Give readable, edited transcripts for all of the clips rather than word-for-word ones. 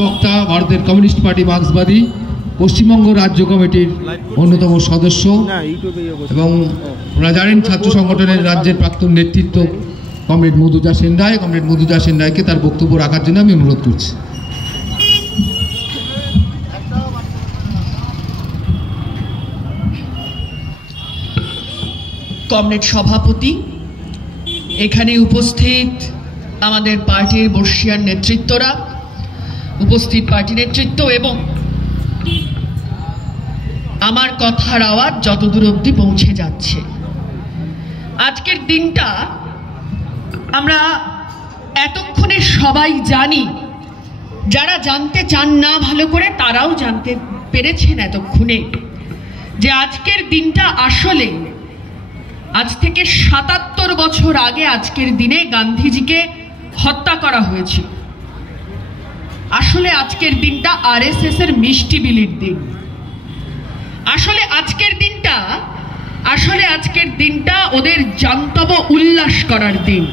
বক্তা ভারতের communist party মার্ক্সবাদী Paschimbanga রাজ্য কমিটির অন্যতম সদস্য এবং আপনারা জানেন ছাত্র সংগঠনের রাজ্যের প্রাক্তন নেতৃত্ব কমরেড মধুজা সেন রায়। কমরেড মধুজা সেন রায়কে তার বক্তব্য রাখার জন্য আমি অনুরোধ করছি। কমরেড সভাপতি, এখানে উপস্থিত আমাদের পার্টির বর্ষিয়ান নেতৃত্বরা, উপস্থিত পার্টি নেতৃত্ব এবং আমার কথার আওয়াজ যতদূর অবধি পৌঁছে যাচ্ছে, আজকের দিনটা আমরা এতক্ষণে সবাই জানি। যারা জানতে চান না ভালো করে তারাও জানতে পেরেছেন এতক্ষণে যে আজকের দিনটা আসলে আজ থেকে ৭৭ বছর আগে আজকের দিনে গান্ধীজিকে হত্যা করা হয়েছিল। আসলে আজকের দিনটা আরএসএস এর মিষ্টি বিলির দিন। আসলে আজকের দিনটা ওদের জান্তব উল্লাস করার দিন।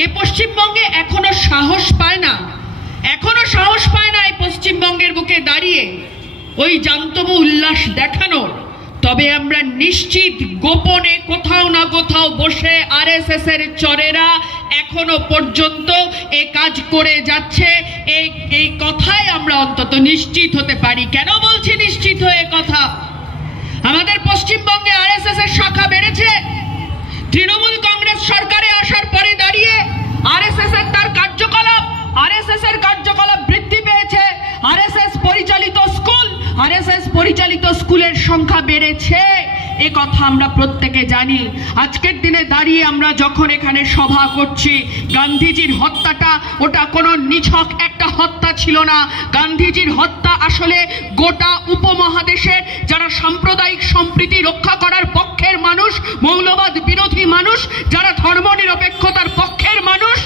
এই পশ্চিমবঙ্গে এখনো সাহস পায় না এই পশ্চিমবঙ্গের বুকে দাঁড়িয়ে ওই জান্তব উল্লাস দেখানোর। তবে আমরা নিশ্চিত গোপনে কোথাও না কোথাও বসে আরএসএস এর চরেরা এখনো পর্যন্ত এ কাজ করে যাচ্ছে। এই কথাই আমরা অন্তত নিশ্চিত হতে পারি। কেন বলছি নিশ্চিত হয়ে কথা? আমাদের পশ্চিমবঙ্গে আরএসএস এর শাখা বেড়েছে। তৃণমূল কংগ্রেস সরকারে আসার পরে দাঁড়িয়ে আরএসএস এর কার্যকলাপ বৃদ্ধি পেয়েছে। আরএসএস পরিচালিত স্কুলের সংখ্যা বেড়েছে, এ কথা আমরা প্রত্যেকে জানি। আজকের দিনে দাঁড়িয়ে আমরা যখন এখানে সভা করছি, গান্ধীজির হত্যাটা ওটা কোনো নিছক একটা হত্যা ছিল না। গান্ধীজির হত্যা আসলে গোটা উপমহাদেশের যারা সাম্প্রদায়িক সম্প্রীতি রক্ষা করার পক্ষের মানুষ, মৌলবাদ বিরোধী মানুষ, যারা ধর্মনিরপেক্ষতার পক্ষের মানুষ,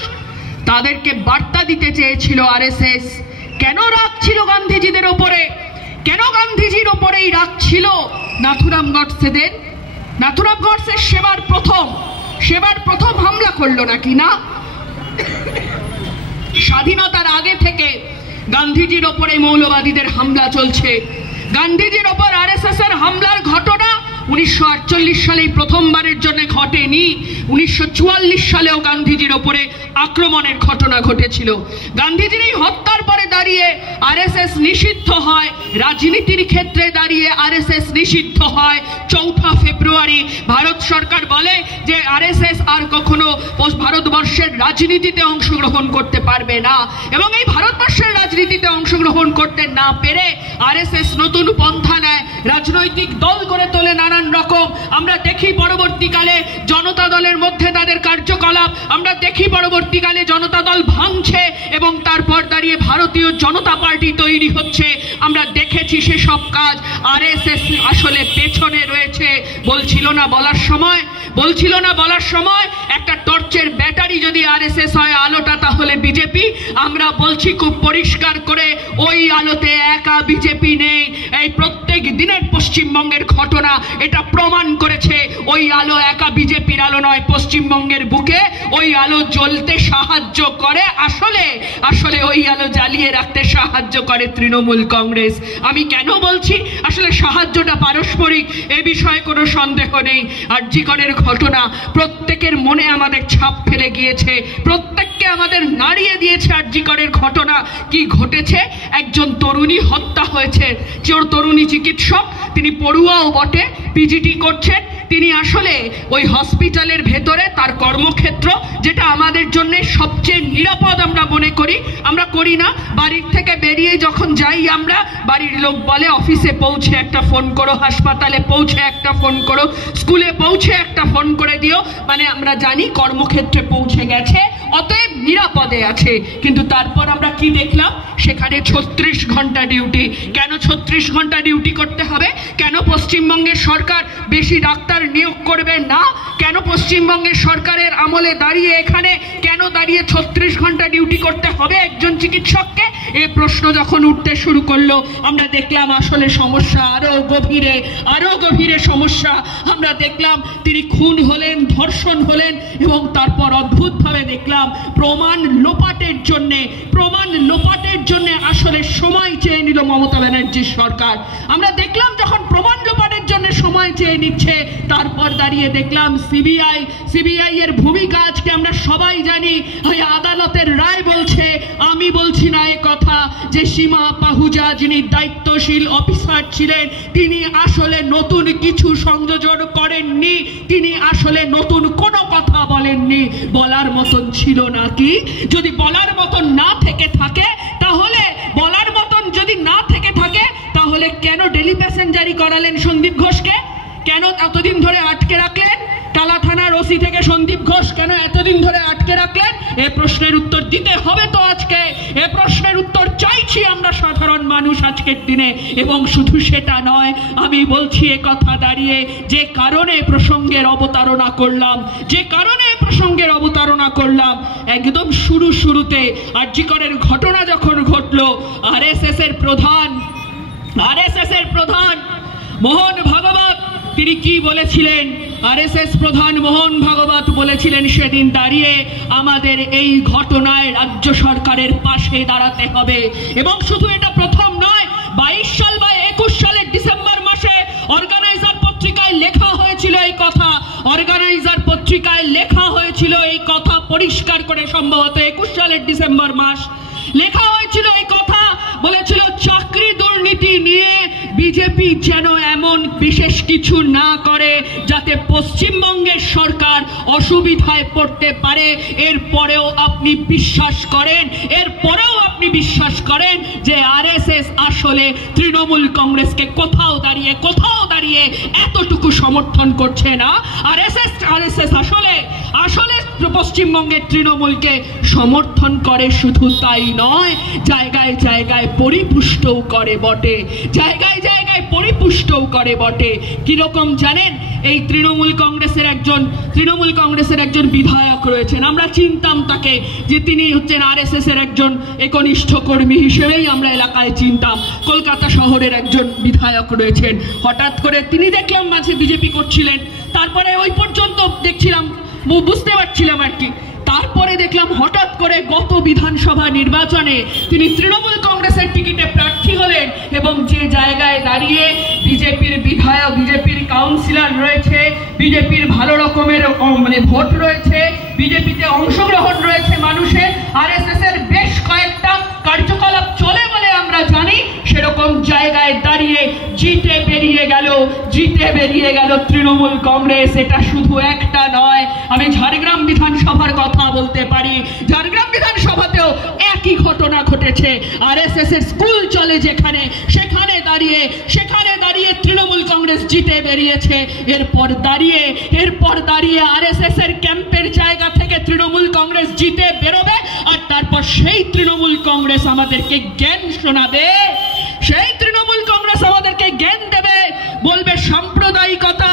তাদেরকে বার্তা দিতে চেয়েছিল আরএসএস। কেন রাগ ছিল গান্ধীজিদের ওপরে? কেন গান্ধীজির ওপরেই রাগ ছিল? নাথুরাম গডসে সেবার প্রথম হামলা করলো নাকি না? স্বাধীনতার আগে থেকে গান্ধীজির ওপরে মৌলবাদীদের হামলা চলছে। গান্ধীজির ওপর আরএসএস এর হামলার ঘটনা 1948 সালেই প্রথমবারের জন্য ঘটেনি। 1944 সালেও গান্ধীজির ওপরে আক্রমণের ঘটনা ঘটেছিল। গান্ধীজির এই হত্যার পরে দাঁড়িয়ে আরএসএস নিষিদ্ধ হয়। রাজনীতির ক্ষেত্রে দাঁড়িয়ে আরএসএস নিষিদ্ধ হয়। 4 ফেব্রুয়ারি ভারত সরকার বলে যে আরএসএস আর কখনো ভারতবর্ষের রাজনীতিতে অংশগ্রহণ করতে পারবে না। এবং এই ভারতবর্ষের রাজনীতিতে অংশগ্রহণ করতে না পেরে আরএসএস নতুন পন্থা নেয়, রাজনৈতিক দল করে তোলে নানান রকম। আমরা দেখি পরবর্তীকালে জনতা দলের মধ্যে তাদের কার্যকলাপ, আমরা দেখি পরবর্তীকালে জনতা দল ভাঙছে এবং তারপর দাঁড়িয়ে ভারতীয় জনতা পার্টি তৈরি হচ্ছে। আমরা দেখেছি সেসব কাজ। আরএসএস আসলে পেছনে রয়েছে। বলছিল না বলার সময় একটা টর্চের ব্যাটারি যদি আরএসএস হয়, আলোটা তাহলে বিজেপি। আমরা বলছি খুব পরিষ্কার করে, ওই আলোতে একা বিজেপি নেই। এই প্রত্যেক দিনের পশ্চিমবঙ্গের ঘটনা এটা প্রমাণ করেছে। ওই আলো একা বিজেপির আলো নয়। পশ্চিমবঙ্গের বুকে ওই আলো জ্বলতে সাহায্য করে, আসলে ওই আলো জ্বালিয়ে রাখতে সাহায্য করে তৃণমূল কংগ্রেস। আমি কেন বলছি আসলে সাহায্যটা পারস্পরিক, এ বিষয়ে কোনো সন্দেহ নেই। আরজিকরের ঘটনা প্রত্যেকের মনে আমাদের ছাপ ফেলে গিয়েছে, প্রত্যেককে আমাদের নাড়িয়ে দিয়েছে। আরজিকরের ঘটনা কি ঘটেছে? একজন তরুণী হত্যা হয়েছে। তরুণী চিকিৎসক, তিনি পড়ুয়াও বটে, পিজিটি করছেন। তিনি আসলে ওই হসপিটালের ভেতরে তার কর্মক্ষেত্র, যেটা আমাদের জন্য সবচেয়ে নিরাপদ আমরা মনে করি, আমরা করি না। বাড়ির থেকে বেরিয়ে যখন যাই আমরা, বাড়ির লোক বলে অফিসে পৌঁছে একটা ফোন করো, হাসপাতালে পৌঁছে একটা ফোন করো, স্কুলে পৌঁছে একটা ফোন করে দিও, মানে আমরা জানি কর্মক্ষেত্রে পৌঁছে গেছে, অতএব নিরাপদে আছে। কিন্তু তারপর আমরা কি দেখলাম? সেখানে 36 ঘন্টা ডিউটি। কেন 36 ঘন্টা ডিউটি করতে হবে? কেন পশ্চিমবঙ্গের সরকার বেশি ডাক্তার নিয়োগ করবে না? কেন পশ্চিমবঙ্গের সরকারের আমলে দাঁড়িয়ে এখানে কেন দাঁড়িয়ে 36 ঘন্টা ডিউটি করতে হবে একজন চিকিৎসককে? এই প্রশ্ন যখন উঠতে শুরু করলো, আমরা দেখলাম আসলে সমস্যা আরো গভীরে সমস্যা। আমরা দেখলাম তিনি খুন হলেন, ধর্ষণ হলেন এবং তারপর অদ্ভুতভাবে দেখলাম দেখলাম প্রমাণ লোপাটের জন্য আসলে সময় চেয়ে নিল মমতা ব্যানার্জির সরকার। আমরা দেখলাম যখন প্রমাণ লোপাটের জন্য সময় চেয়ে নিচ্ছে, তারপর দাঁড়িয়ে দেখলাম সিবিআই এর ভূমিকা আজকে আমরা সবাই জানি। ওই আদালতের রায় বলছে, আমি বলছি না এ কথা, যে সীমা পাহুজা যিনি দায়িত্বশীল অফিসার ছিলেন তিনি আসলে নতুন কিছু সংযোজন করেননি, তিনি আসলে নতুন কোনো কথা বলেননি। বলার মতন ছিল নাকি? যদি বলার মতন না থেকে থাকে তাহলে কেন ডেলি প্যাসেঞ্জারি করালেন সন্দীপ ঘোষকে? কেন এতদিন ধরে আটকে রাখলেন? টালা থানার ওসি থেকে সন্দীপ ঘোষ কেন এতদিন ধরে আটকে রাখলেন? এই প্রশ্নের উত্তর দিতে হবে তো আজকে। এই প্রশ্নের উত্তর চাইছি আমরা সাধারণ মানুষ আজকের দিনে। এবং শুধু সেটা নয়, আমি বলছি এ কথা দাঁড়িয়ে যে কারণে প্রসঙ্গের অবতারণা করলাম, একদম শুরুতে আরজিকরের ঘটনা যখন ঘটলো, আরএসএস এর প্রধান মোহন ভাগবত তিনি কি বলেছিলেন? আরএসএস প্রধান মোহন ভাগবত বলেছিলেন সেদিন দাঁড়িয়ে, আমাদের এই ঘটনায় রাজ্য সরকারের পাশে দাঁড়াতে হবে। এবং শুধু এটা প্রথম নয়, 22 সাল বা 21 সালের ডিসেম্বর মাসে অর্গানাইজার পত্রিকায় লেখা হয়েছিল এই কথা পরিষ্কার করে, সম্ভবত 21 সালের ডিসেম্বর মাস লেখা হয়েছিল এই কথা, বলেছিল চাকরি দুর্নীতি নিয়ে বিজেপি যেন এমন বিশেষ কিছু না করে যাতে পশ্চিমবঙ্গের সরকার অসুবিধায় পড়তে পারে। এরপরেও আপনি বিশ্বাস করেন যে আরএসএস আসলে তৃণমূল কংগ্রেসকে কোথাও দাঁড়িয়ে এতটুকু সমর্থন করছে না। আরএসএস আসলে পশ্চিমবঙ্গের তৃণমূলকে সমর্থন করে, শুধু তাই নয়, জায়গায় জায়গায় পরিপুষ্টও করে বটে। কিরকম জানেন? এই তৃণমূল কংগ্রেসের একজন বিধায়ক রয়েছেন, আমরা চিনতাম তাকে, যে তিনি হচ্ছেন আরএসএস এর একজন একনিষ্ঠ কর্মী হিসেবেই আমরা এলাকায় চিনতাম। কলকাতা শহরের একজন বিধায়ক রয়েছেন। হঠাৎ করে তিনি দেখলাম মাঝে বিজেপি করছিলেন, তারপরে ওই পর্যন্ত দেখছিলাম, বুঝতে পারছিলাম আর কি। তারপরে দেখলাম হঠাৎ করে গত বিধানসভা নির্বাচনে তিনি তৃণমূল কংগ্রেসের টিকিটে প্রার্থী হলেন, এবং যে জায়গায় দাঁড়িয়ে বিজেপির বিধায়ক, বিজেপির কাউন্সিলর রয়েছে, বিজেপির ভালো রকমের ভোট রয়েছে, বিজেপিতে অংশগ্রহণ রয়েছে মানুষের, আরএসএস এর বেশ কয়েকটা কার্যকলাপ চলে বলে আমরা জানি, সেরকম জায়গায় দাঁড়িয়ে জিতে বেরিয়ে গেল তৃণমূল কংগ্রেস। এটা শুধু একটা নয়, আমি ঝাড়গ্রাম বিধানসভার কথা বলতে পারি। ঝাড়গ্রাম বিধানসভাতেও একই ঘটনা ঘটেছে। আরএসএস এর স্কুল চলে যেখানে, সেখানে দাঁড়িয়ে তৃণমূল কংগ্রেস জিতে বেরিয়েছে। এরপর দাঁড়িয়ে আরএসএস এর ক্যাম্পের জায়গা থেকে তৃণমূল কংগ্রেস জিতে বেরোবে, আর তারপর সেই তৃণমূল কংগ্রেস আমাদেরকে জ্ঞান শোনাবে, সেই তৃণমূল কংগ্রেস আমাদেরকে জ্ঞান দেবে, বলবে সাম্প্রদায়িকতা,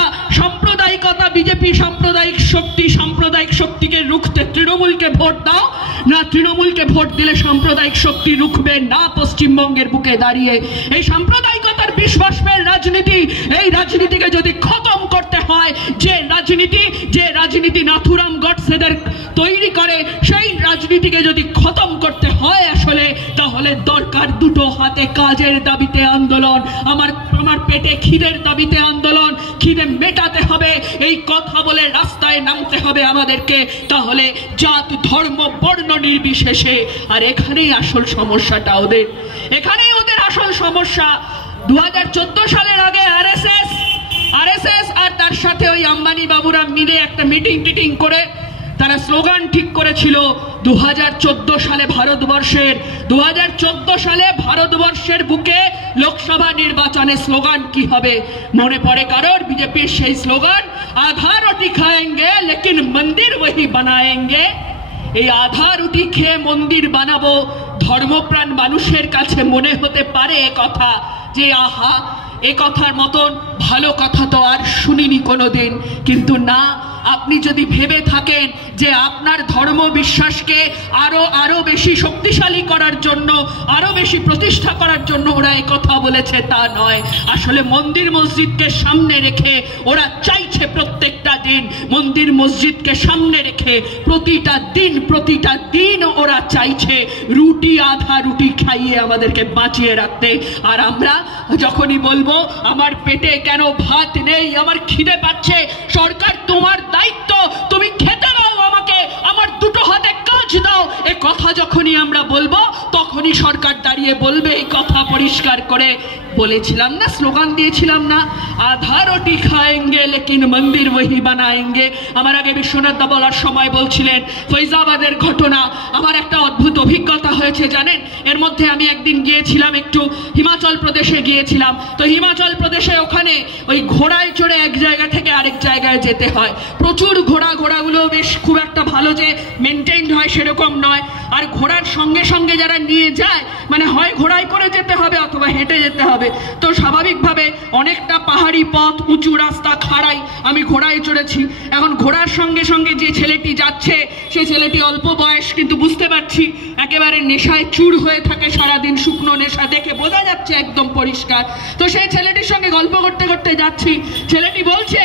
বিজেপি সাম্প্রদায়িক শক্তিকে রুখতে তৃণমূলকে ভোট দাও না, তৃণমূলকে ভোট দিলে সাম্প্রদায়িক শক্তি রুখবে না পশ্চিমবঙ্গের বুকে দাঁড়িয়ে। এই সাম্প্রদায়িকতার বিষবাষ্পের রাজনীতি, এই রাজনীতিকে যদি খতম করতে হয়, যে রাজনীতি নাথুরাম গডসেদের তৈরি করে, সেই রাজনীতিকে যদি খতম করতে হয় আসলে, তাহলে দরকার দুটো হাতে কাজের দাবিতে আন্দোলন, আমার পেটে খিদের দাবিতে আন্দোলন, খিদে মেটাতে হবে, এই কথা বলে রাস্তায় নামতে হবে আমাদেরকে, তাহলে জাত ধর্ম বর্ণ নির্বিশেষে। আর এখানেই আসল সমস্যাটা ওদের আসল সমস্যা। 2014 সালের আগে আরএসএস আর তার সাথে ওই আম্বানি বাবুরা মিলে একটা মিটিং করে তারা স্লোগান ঠিক করেছিল 2014 সালে ভারতবর্ষের বুকে লোকসভা নির্বাচনে স্লোগান কি হবে মনে পড়ে কারোর? বিজেপির সেই স্লোগান, আধা রুটি খাएंगे लेकिन मंदिर वही बनाएंगे। এই আধা রুটি খেয়ে মন্দির বানাবো, ধর্মপ্রাণ মানুষের কাছে মনে হতে পারে কথা যে আহা, এ কথার মতন ভালো কথা তো আর শুনিনি কোনোদিন। কিন্তু না, আপনি যদি ভেবে থাকেন যে আপনার ধর্ম বিশ্বাসকে আরো বেশি শক্তিশালী করার জন্য, আরো বেশি প্রতিষ্ঠা করার জন্য ওরা এই কথা বলেছে, তা নয়। আসলে মন্দির মসজিদকে সামনে রেখে ওরা চাইছে প্রত্যেকটা দিন মন্দির মসজিদকে সামনে রেখে প্রতিটা দিন ওরা চাইছে রুটি, আধা রুটি খাইয়ে আমাদেরকে বাঁচিয়ে রাখতে। আর আমরা যখনই বলবো আমার পেটে কেন ভাত নেই, আমার খিদে পাচ্ছে, সরকার তোমার দায়িত্ব, তুমি খেতে দাও আমাকে, আমার দুটো হাতে কাজ দাও, এ কথা যখনই আমরা বলবো তখনই সরকার দাঁড়িয়ে বলবে এই কথা পরিষ্কার করে। বলেছিলাম না, স্লোগান দিয়েছিলাম না, আধা রুটি খাएंगे लेकिन मंदिर वही बनाएंगे। আমার আগে বিশ্বনাথ দা বলার সময় বলছিলেন ফৈজাবাদের ঘটনা। আমার একটা অদ্ভুত অভিজ্ঞতা হয়েছে জানেন, এর মধ্যে আমি একদিন গিয়েছিলাম, একটু হিমাচল প্রদেশে গিয়েছিলাম। তো হিমাচল প্রদেশে ওখানে ওই ঘোড়ায় চড়ে এক জায়গা থেকে আরেক জায়গায় যেতে হয়, প্রচুর ঘোড়াগুলো বেশ খুব একটা ভালো যে মেনটেইন হয় সেরকম নয়। আর ঘোড়ার সঙ্গে সঙ্গে যারা নিয়ে যায়, মানে হয় ঘোড়ায় করে যেতে হবে অথবা হেঁটে যেতে হবে। তো স্বাভাবিকভাবে অনেকটা পাহাড়ি পথ, উঁচু রাস্তা, খাড়াই, আমি ঘোড়ায় চড়েছি। এখন ঘোড়ার সঙ্গে সঙ্গে যে ছেলেটি যাচ্ছে সেই ছেলেটি অল্প বয়স, কিন্তু বুঝতে পারছি একেবারে নেশায় চুর হয়ে থাকে, সারাদিন শুকনো নেশা, দেখে বোঝা যাচ্ছে একদম পরিষ্কার। তো সেই ছেলেটির সঙ্গে গল্প করতে করতে যাচ্ছি, ছেলেটি বলছে,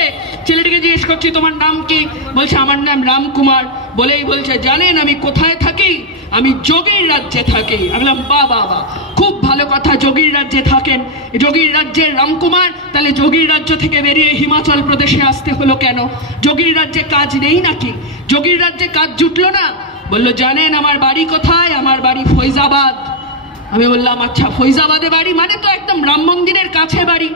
ছেলেটিকে জিজ্ঞেস করছি তোমার নাম কি? বলছে আমার নাম রামকুমার। বলেই বলছে জানেন আমি কোথায় থাকি? আমি যোগীর রাজ্যে থাকি। আমি বললাম বাবা, খুব ভালো কথা, যোগীর রাজ্যে থাকেন, যোগীর রাজ্যের রামকুমার, তাহলে যোগীর রাজ্য থেকে বেরিয়ে হিমাচল প্রদেশে আসতে হলো কেন? যোগীর রাজ্যে কাজ নেই নাকি? যোগীর রাজ্যে কাজ জুটলো না? বললো জানেন আমার বাড়ি কোথায়? আমার বাড়ি ফৈজাবাদ। আমি বললাম আচ্ছা, ফৈজাবাদে বাড়ি মানে তো একদম রাম মন্দিরের কাছে বাড়ি,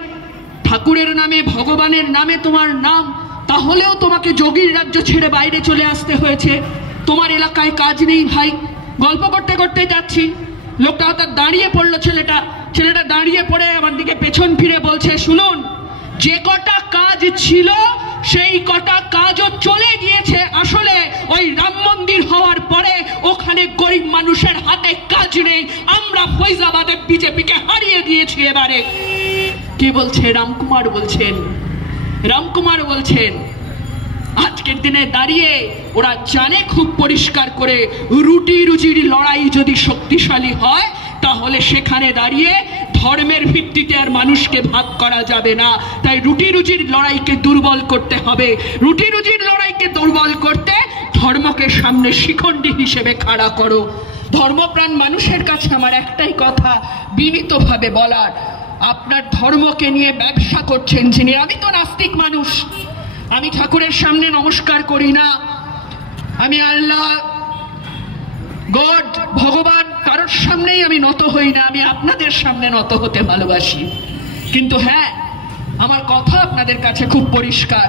ঠাকুরের নামে, ভগবানের নামে তোমার নাম, তাহলেও তোমাকে যোগীর রাজ্য ছেড়ে বাইরে চলে আসতে হয়েছে, তোমার এলাকায় কাজ নেই ভাই। গল্প করতে করতে যাচ্ছি, লোকটা হঠাৎ দাঁড়িয়ে পড়লো, ছেলেটা দাঁড়িয়ে পড়ে আমার দিকে পেছন ফিরে বলছে শুনুন, যে কটা কাজ ছিল সেই কটা কাজও চলে গিয়েছে। আসলে ওই রাম মন্দির হওয়ার পরে ওখানে গরিব মানুষের হাতে কাজ নেই, আমরা ফৈজাবাদে বিজেপিকে হারিয়ে দিয়েছি এবারে। কে বলছে? রামকুমার বলছেন। আজকের দিনে দাঁড়িয়ে ওরা জানে খুব পরিষ্কার করে, রুটি রুজির লড়াই যদি শক্তিশালী হয় তাহলে সেখানে দাঁড়িয়ে ধর্মের ভিত্তিতে আর মানুষকে ভাগ করা যাবে না। তাই রুটি রুজির লড়াইকে দুর্বল করতে হবে। রুটি রুজির লড়াইকে দুর্বল করতে ধর্মকে সামনে শিখণ্ডী হিসেবে খাড়া করো। ধর্মপ্রাণ মানুষের কাছে আমার একটাই কথা বিনীতভাবে বলার, আপনার ধর্মকে নিয়ে ব্যবসা করছেন যিনি, আমি তো নাস্তিক মানুষ, আমি ঠাকুরের সামনে নমস্কার করি না, আমি আল্লাহ, গড, ভগবান কারোর সামনেই আমি নত হই না, আমি আপনাদের সামনে নত হতে ভালোবাসি। কিন্তু হ্যাঁ, আমার কথা আপনাদের কাছে খুব পরিষ্কার,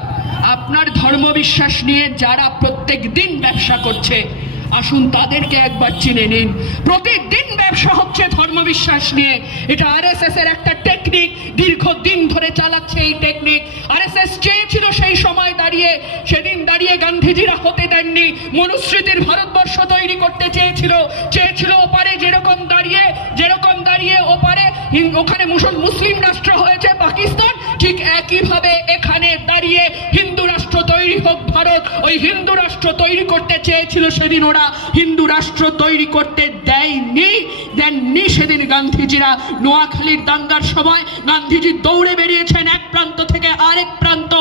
আপনার ধর্মবিশ্বাস নিয়ে যারা প্রত্যেক দিন ব্যবসা করছে আসুন তাদেরকে একবার চিনে নিন। প্রতিদিন ব্যবসা হচ্ছে ধর্মবিশ্বাস নিয়ে। এটা আরএসএস এর একটা টেকনিক, দীর্ঘদিন ধরে চালাচ্ছে এই টেকনিক। আরএসএস চেয়েছিল সেই সময় দাঁড়িয়ে, সেদিন দাঁড়িয়ে গান্ধীজিরা হতে দেননি, মনুস্মৃতির ভারতবর্ষ তৈরি করতে চেয়েছিল ওপারে যেরকম দাঁড়িয়ে ওপারে ওখানে মুসলিম রাষ্ট্র হয়েছে পাকিস্তান, ঠিক একইভাবে এখানে দাঁড়িয়ে হিন্দু রাষ্ট্র তৈরি হোক ভারত। ওই হিন্দু রাষ্ট্র তৈরি করতে চেয়েছিল, সেদিন ওরা হিন্দু রাষ্ট্র তৈরি করতে দেননি। সেদিন গান্ধীজিরা নোয়াখালীর দাঙ্গার সময় গান্ধীজি দৌড়ে বেরিয়েছেন এক প্রান্ত থেকে আরেক প্রান্ত,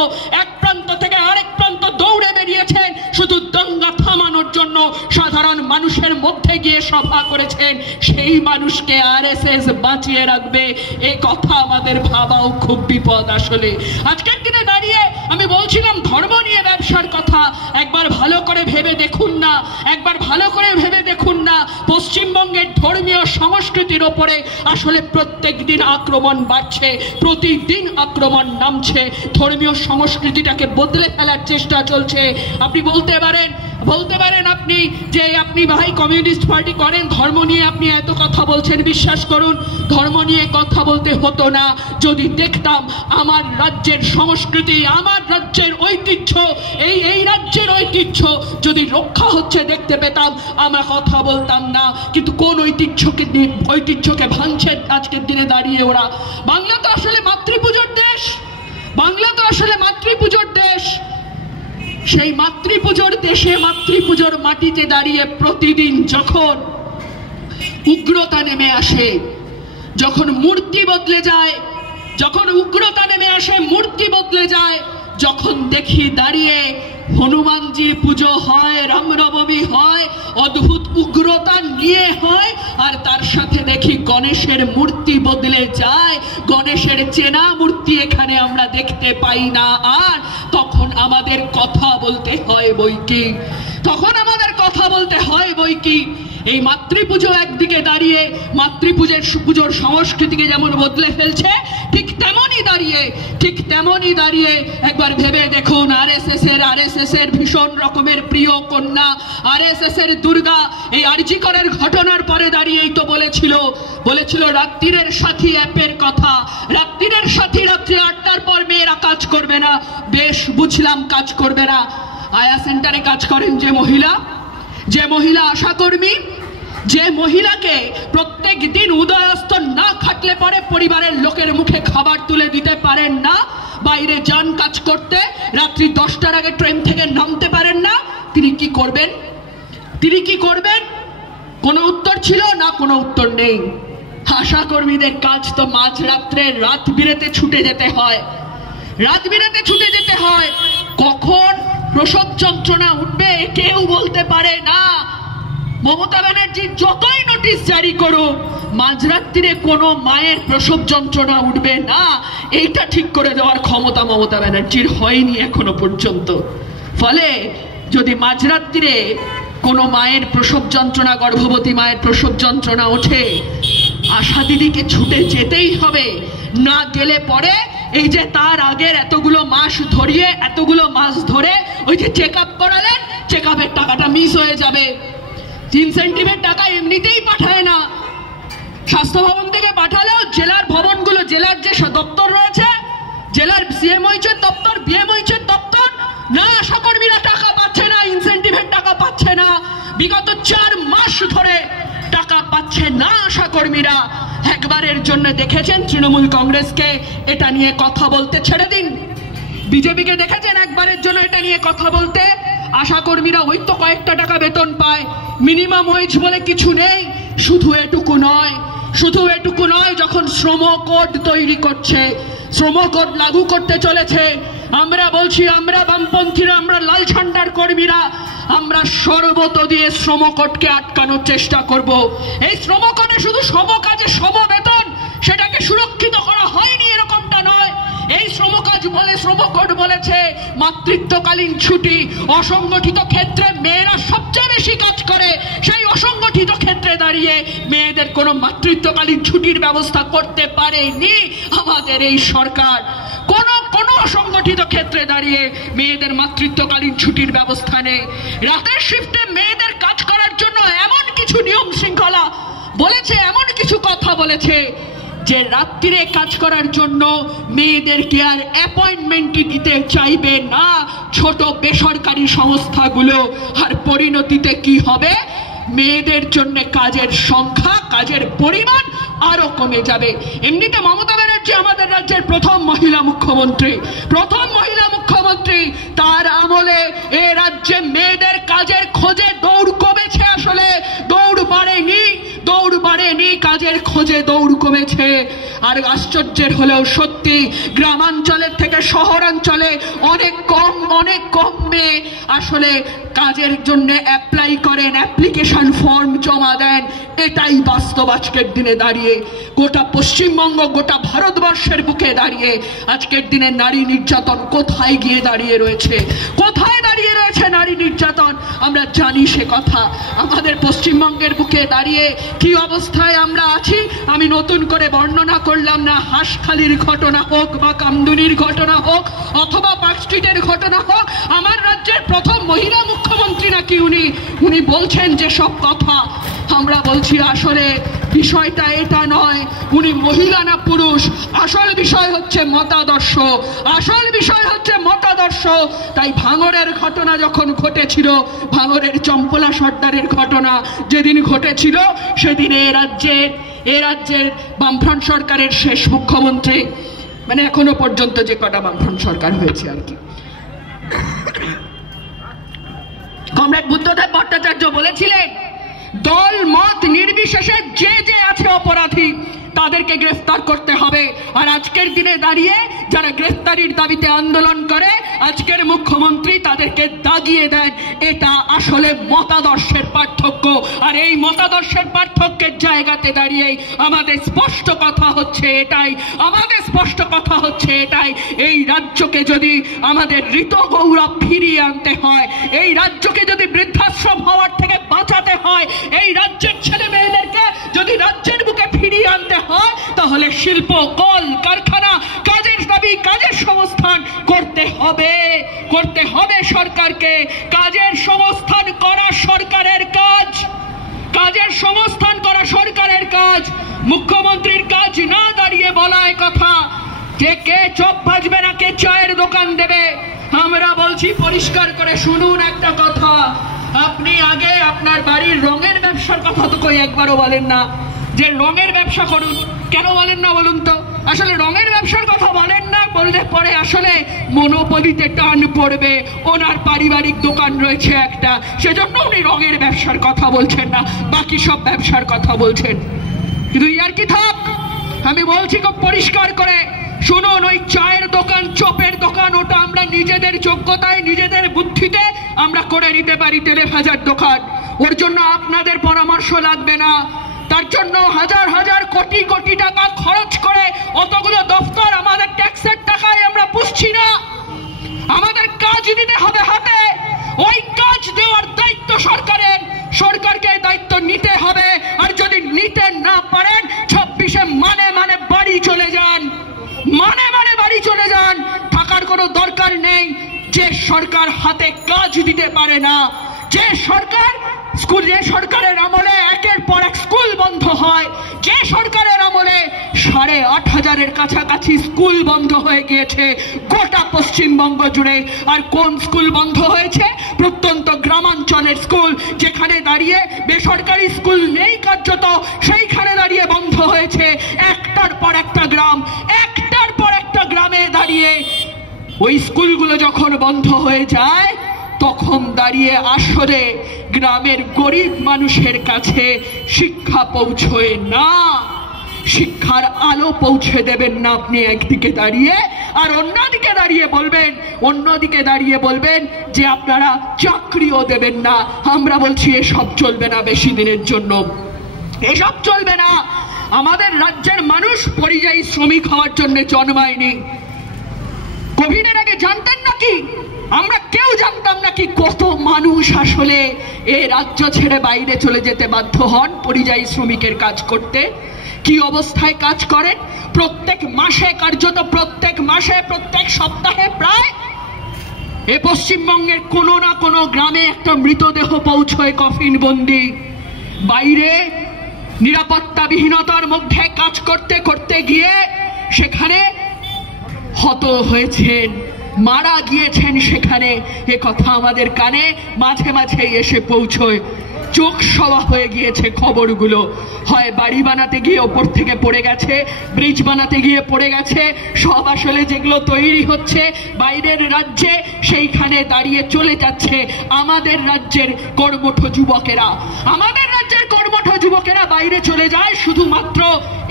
দৌড়ে বেরিয়েছেন শুধু দাঙ্গা থামানোর জন্য, সাধারণ মানুষের মধ্যে গিয়ে সভা করেছেন। সেই মানুষকে আরএসএস বাঁচিয়ে রাখবে, এই কথা আমাদের ভাবাও খুব বিপদ। আসলে আজকের দিনে দাঁড়িয়ে আমি বলছিলাম ধর্ম নিয়ে ব্যবসার কথা, একবার ভালো করে ভেবে দেখুন না, পশ্চিমবঙ্গের ধর্মীয় সংস্কৃতির ওপরে আসলে প্রত্যেক দিন আক্রমণ বাড়ছে, প্রতিদিন আক্রমণ নামছে, ধর্মীয় সংস্কৃতিটাকে বদলে ফেলার চেষ্টা চলছে। আপনি বলতে পারেন আপনি যে আপনি ভাই কমিউনিস্ট পার্টি করেন, ধর্ম নিয়ে আপনি এত কথা বলছেন। বিশ্বাস করুন, ধর্ম নিয়ে কথা বলতে হতো না যদি দেখতাম আমার রাজ্যের সংস্কৃতি, আমার রাজ্যের ঐতিহ্য, এই রাজ্যের ঐতিহ্য যদি রক্ষা হচ্ছে দেখতে পেতাম, আমরা কথা বলতাম না। কিন্তু কোন ঐতিহ্যকে ভাঙছে আজকের দিনে দাঁড়িয়ে ওরা। বাংলা তো আসলে মাতৃপুজোর দেশ, সেই মাতৃপুজোর দেশে মাতৃপুজোর মাটিতে দাঁড়িয়ে প্রতিদিন যখন উগ্রতা নেমে আসে, যখন মূর্তি বদলে যায়, যখন উগ্রতা নেমে আসে, মূর্তি বদলে যায়, যখন দেখি দাঁড়িয়ে হনুমানজির পুজো হয়, রামনবমী হয়, অদ্ভুত উগ্রতা নিয়ে হয়, আর তার সাথে দেখি গণেশের মূর্তি বদলে যায়, গণেশের চেনা মূর্তি এখানে আমরা দেখতে পাই না, আর তখন আমাদের কথা বলতে হয় বই কি, তখন আমাদের কথা বলতে হয় বই কি। এই মাতৃপুজো একদিকে দাঁড়িয়ে মাতৃপুজোর সংস্কৃতিকে যেমন বদলে ফেলছে, ঠিক তেমনই দাঁড়িয়ে একবার ভেবে দেখুন আরএসএস এর ভীষণ রকমের প্রিয় কন্যা, আরএসএস এর দুর্গা এই আরজি করের ঘটনার পরে দাঁড়িয়েই তো বলেছিল রাত্রিরের সাথী অ্যাপের কথা, রাত্রিরের সাথী রাত্রি 8টার পর মেয়েরা কাজ করবে না। বেশ, বুঝলাম কাজ করবে না। আয়া সেন্টারে কাজ করেন যে মহিলা আশাকর্মী, যে মহিলাকে প্রত্যেক দিন উদয়াস্ত না খাটলে পরে পরিবারের লোকের মুখে খাবার তুলে দিতে পারেন না, বাইরে যান কাজ করতে, রাত্রি 10টার আগে ট্রেন থেকে নামতে পারেন না, তিনি কি করবেন? কোনো উত্তর ছিল না, কোনো উত্তর নেই। আশাকর্মীদের কাজ তো মাঝরাত্রে রাত বিরেতে ছুটে যেতে হয়, কখন প্রসব যন্ত্রণা উঠবে কেউ বলতে পারে না। মমতা ব্যানার্জি যতই নোটিশ জারি করুক, মাঝরাত্রিরে কোনো মায়ের প্রসব যন্ত্রণা উঠবে না, এইটা ঠিক করে দেওয়ার ক্ষমতা মমতা ব্যানার্জির হয়নি এখনো পর্যন্ত। ফলে যদি মাঝরাত্রিরে কোনো মায়ের প্রসব যন্ত্রণা, গর্ভবতী মায়ের প্রসব যন্ত্রণা ওঠে, আশা দিদিকে ছুটে যেতেই হবে। না গেলে পরে এই যে তার আগের এতগুলো মাস ধরে ওই যে চেক আপ করালেন, চেক আপের টাকাটা মিস হয়ে যাবে। ইনসেন্টিভের টাকা এমনিতেই পাঠায় না, স্বাস্থ্য ভবন থেকে পাঠালেও জেলার ভবনগুলো, জেলার যে দপ্তর রয়েছে, জেলার সিএমওইচের দপ্তর, বিএমওইচের দপ্তর, না আশাকর্মীরা টাকা পাচ্ছে না, ইনসেন্টিভের টাকা পাচ্ছে না, বিগত 4 মাস ধরে টাকা পাচ্ছে না আশাকর্মীরা। একবারের জন্য দেখেছেন তৃণমূল কংগ্রেসকে এটা নিয়ে কথা বলতে? ছেড়ে দিন, বিজেপিকে দেখেছেন একবারের জন্য এটা নিয়ে কথা বলতে? আশাকর্মীরা ওই তো কয়েকটা টাকা বেতন পায়, মিনিমাম ওয়েজ বলে কিছু নেই। শুধু এটুকু নয়, যখন শ্রম কোড তৈরি করছে, শ্রম কোড লাগু করতে চলেছে, আমরা বলছি, আমরা বামপন্থীরা, আমরা লাল ঝান্ডার কর্মীরা, আমরা সর্বত দিয়ে শ্রম কোডকে আটকানোর চেষ্টা করব। এই শ্রম কোডে শুধু সমকাজে সমবেতন সেটাকে সুরক্ষিত করা হয়নি এরকমটা নয়। এই শ্রম কোড বলেছে মাতৃত্বকালীন ছুটি, অসংগঠিত ক্ষেত্রে মেয়েরা সবচেয়ে বেশি কাজ করে, সেই অসংগঠিত ক্ষেত্রে দাঁড়িয়ে মেয়েদের কোনো মাতৃত্বকালীন ছুটির ব্যবস্থা করতে পারেনি আমাদের এই সরকার। কোন অসংগঠিত ক্ষেত্রে দাঁড়িয়ে মেয়েদের মাতৃত্বকালীন ছুটির ব্যবস্থা নেই। রাতের শিফটে মেয়েদের কাজ করার জন্য এমন কিছু নিয়ম শৃঙ্খলা বলেছে, এমন কিছু কথা বলেছে যে রাত্রিরে কাজ করার জন্য মেয়েদেরকে আর অ্যাপয়েন্টমেন্টই দিতে চাইবে না ছোট বেসরকারি সংস্থাগুলো। আর পরিণতিতে কি হবে? মেয়েদের জন্য কাজের সংখ্যা, কাজের পরিমাণ আরো কমে যাবে। এমনিতে মমতা ব্যানার্জি আমাদের রাজ্যের প্রথম মহিলা মুখ্যমন্ত্রী, তার আমলে এ রাজ্যে মেয়েদের কাজের খোঁজে দৌড় কমেছে, আসলে দৌড় বাড়েনি, কাজের খোঁজে দৌড় কমেছে। আর আশ্চর্যের হলেও সত্যি, গ্রামাঞ্চলের থেকে শহরাঞ্চলে অনেক কম মেয়ে আসলে কাজের জন্য অ্যাপ্লাই করেন, অ্যাপ্লিকেশন ফর্ম জমা দেন। এটাই বাস্তব আজকের দিনে দাঁড়িয়ে। গোটা পশ্চিমবঙ্গ, গোটা ভারতবর্ষের বুকে দাঁড়িয়ে আজকের দিনে নারী নির্যাতন কোথায় গিয়ে দাঁড়িয়ে রয়েছে নারী নির্যাতন আমরা জানি সে কথা। আমাদের পশ্চিমবঙ্গের বুকে দাঁড়িয়ে কি অবস্থায় আমরা আছি আমি নতুন করে বর্ণনা করলাম না। হাঁসখালির ঘটনা হোক বা কামদুনির ঘটনা হোক অথবা পার্ক স্ট্রিটের ঘটনা হোক, আমার রাজ্যের প্রথম মহিলা মুখ্যমন্ত্রী নাকি উনি বলছেন যে সব কথা। আমরা বলছি আসলে বিষয়টা এটা নয় উনি মহিলা না পুরুষ, আসল বিষয় হচ্ছে মতাদর্শ। তাই ভাঙড়ের ঘটনা যখন ঘটেছিল, ভাঙড়ের চম্পলা সর্দারের ঘটনা যেদিন ঘটেছিল, সেদিন এ রাজ্যের বামফ্রন্ট সরকারের শেষ মুখ্যমন্ত্রী, মানে এখনো পর্যন্ত যে কটা বামফ্রন্ট সরকার হয়েছে আর কি, কমরেড বুদ্ধদেব ভট্টাচার্য বলেছিলেন, দল মত নির্বিশেষে যে যে আছে অপরাধী তাদেরকে গ্রেফতার করতে হবে। আর আজকের দিনে দাঁড়িয়ে যারা গ্রেফতারির দাবিতে আন্দোলন করে, আজকের মুখ্যমন্ত্রী তাদেরকে দাগিয়ে দেন। এটা আসলে মতাদর্শের পার্থক্য। আর এই মতাদর্শের পার্থক্যের জায়গাতে দাঁড়িয়ে আমাদের স্পষ্ট কথা হচ্ছে এটাই, এই রাজ্যকে যদি আমাদের ঋত গৌরব ফিরিয়ে আনতে হয়, এই রাজ্যকে যদি বৃদ্ধাশ্রম হওয়ার থেকে বাঁচাতে হয়, এই রাজ্যের ছেলে মেয়েদেরকে যদি রাজ্যের বুকে ফিরিয়ে আনতে হয়, তাহলে শিল্প, কল কারখানা, কাজের দাবি, কাজের সংস্থান করতে হবে সরকারকে। কাজের সংস্থান করা সরকারের কাজ, মুখ্যমন্ত্রীর কাজ না দাঁড়িয়ে বলায় কথা যে কে চপ ভাজবে না কে চায়ের দোকান দেবে। আমরা বলছি পরিষ্কার করে, শুনুন একটা কথা, আপনি আগে আপনার বাড়ির রঙের ব্যবসার কথা তো কই একবারও বলেন না যে রঙের ব্যবসা করুন। কেন বলেন না বলুন তো? আসলে রঙের ব্যবসার কথা বলেন না বললে পরে আসলে মনোপলিতে টান পড়বে। ওনার পারিবারিক দোকান রয়েছে একটা, সেজন্য উনি রঙের ব্যবসার কথা বলছেন না, বাকি সব ব্যবসার কথা বলছেন। কিন্তু ইয়ার কি থাক, আমি বলছি খুব পরিষ্কার করে, শুনুন, ওই চায়ের দোকান, চপের দোকান, ওটা আমরা নিজেদের যোগ্যতায়, নিজেদের বুদ্ধিতে আমরা করে নিতে পারি। তেলে ভাজার দোকান, ওর জন্য আপনাদের পরামর্শ লাগবে না। তার জন্য হাজার হাজার কোটি কোটি টাকা খরচ করে অতগুলো দফতর আমাদের ট্যাক্সের টাকায় আমরা পুষছি না। আমাদের কাজ দিতে হবে হাতে, ওই কাজ দেওয়ার দায়িত্ব সরকারের। সরকারকে দায়িত্ব নিতে হবে। আর যদি নিতে না পারেন, 26-এ মানে বাড়ি চলে যান, থাকার কোনো দরকার নেই। যে সরকার হাতে কাজ দিতে পারে না, যে সরকারের আমলে একের পর এক স্কুল বন্ধ হয়, যে সরকারের আমলে 8,500-এর কাছাকাছি স্কুল বন্ধ হয়ে গিয়েছে গোটা পশ্চিমবঙ্গ জুড়ে। আর কোন স্কুল বন্ধ হয়েছে? প্রত্যন্ত গ্রামাঞ্চলের স্কুল, যেখানে দাঁড়িয়ে বেসরকারি স্কুল নেই কার্যত, সেইখানে দাঁড়িয়ে বন্ধ হয়েছে একটার পর একটা গ্রামে দাঁড়িয়ে। ওই স্কুলগুলো যখন বন্ধ হয়ে যায়, তখন দাঁড়িয়ে আসলে গ্রামের গরিব মানুষের কাছে শিক্ষা পৌঁছয় না, শিক্ষার আলো পৌঁছে দেবেন না আপনি একদিকে দাঁড়িয়ে। আর অন্যদিকে দাঁড়িয়ে বলবেন যে আপনারা চাকরিও দেবেন না। আমরা বলছি এসব চলবে না বেশি দিনের জন্য, এসব চলবে না। আমাদের রাজ্যের মানুষ পরিযায়ী শ্রমিক হওয়ার জন্য জন্মায়নি। কোভিডের আগে জানতেন নাকি? আমরা কেউ জানতাম নাকি কত মানুষ আসলে এই রাজ্য ছেড়ে বাইরে চলে যেতে বাধ্য হন পরিযায়ী শ্রমিকের কাজ করতে? কি অবস্থায় কাজ করেন? প্রত্যেক মাসে, কার্যত প্রত্যেক মাসে, প্রত্যেক সপ্তাহে প্রায় এ পশ্চিমবঙ্গের কোনো না কোনো গ্রামে একটা মৃতদেহ পৌঁছয় কফিন বন্দি। বাইরে নিরাপত্তাবিহীনতার মধ্যে কাজ করতে করতে গিয়ে সেখানে হত হয়েছেন, মারা গিয়েছেন সেখানে। এ কথা আমাদের কানে মাঝে মাঝে এসে পৌঁছয়। চোখ সওয়া হয়ে গিয়েছে খবরগুলো। হয় বাড়ি বানাতে গিয়ে ওপর থেকে পড়ে গেছে, ব্রিজ বানাতে গিয়ে পড়ে গেছে, সব আসলে যেগুলো তৈরি হচ্ছে বাইরের রাজ্যে, সেইখানে দাঁড়িয়ে চলে যাচ্ছে আমাদের রাজ্যের কর্মঠ যুবকেরা। বাইরে চলে যায় শুধুমাত্র